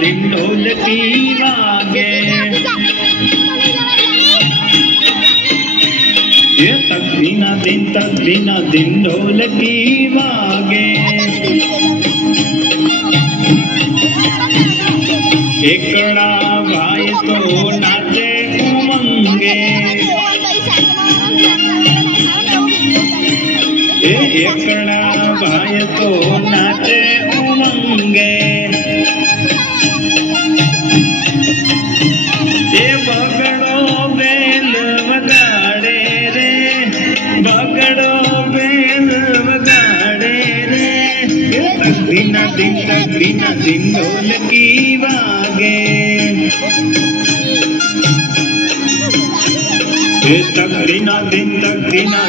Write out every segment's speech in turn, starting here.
दिन ढोलकी वागे ये तक दिन ढोलकी वागे एकड़ा भाई तो नाचे उमंगे एकड़ा भाई तो नाचे उमंगे ये बगड़ो बेल वगाड़े रे बगड़ो बेल वगाड़े रे तक दिन ढोलकी वागे तक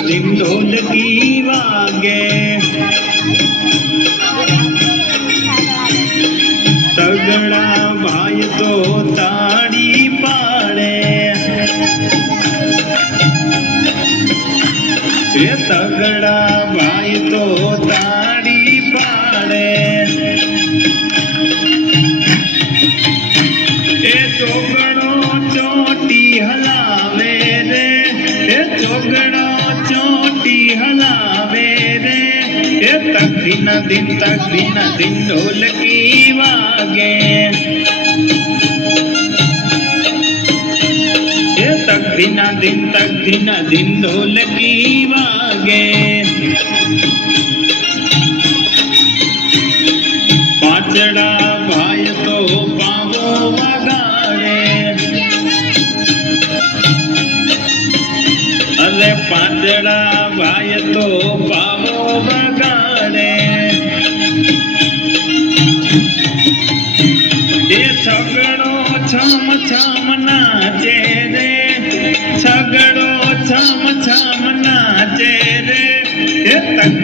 दिन ढोलकी वागे तगड़ा भाई तो ताड़ी पाड़े ये तगड़ा भाई तो ताड़ी पाड़े ए चोगड़ो चोटी हलावे रे ए चोगड़ो चोटी हलावे रे ए तक दिन ढोलकी वागे ए तक दिन ढोलकी वागे पाचड़ा भाई तो पावो वगाड़े अरे पाचड़ा भाई तो पावो वगाड़े ये छगड़ो छम छम नाचे रे छगड़ो छम छम नाचे रे ये तक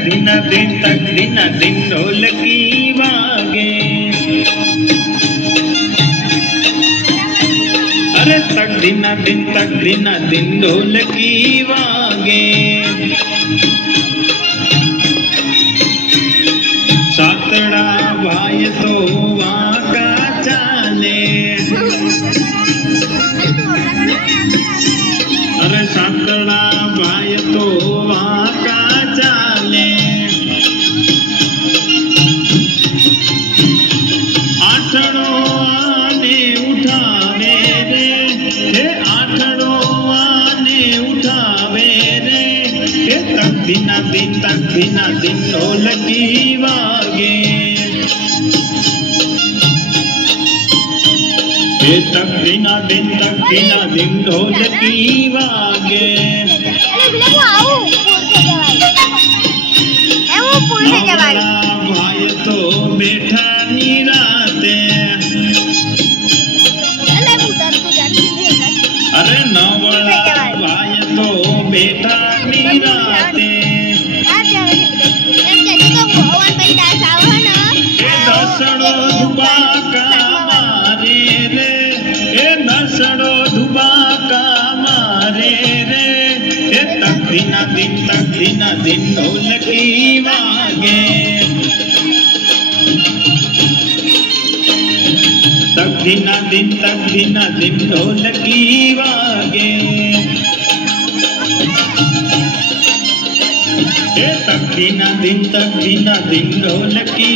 दिन ढोलकी वागे अरे तक दिन ढोलकी वागे सातड़ा भाई तो वाका चाले अरे सातड़ा भाई तो वाका चाले आठड़ो आने उठावे रे हे आठड़ो आने उठावे रे हे तक दिन ढोलकी वागे हे तक दिन ढोलकी वागे भाई तो बैठा निराते अरे नवला भाई तो बैठा निराते दसड़ो धुबाका मारे रे ए दसड़ो धुबाका मारे रे ए तक दिन ढोलकी वागे तक दिन ढोलकी वागे ए तक दिन ढोलकी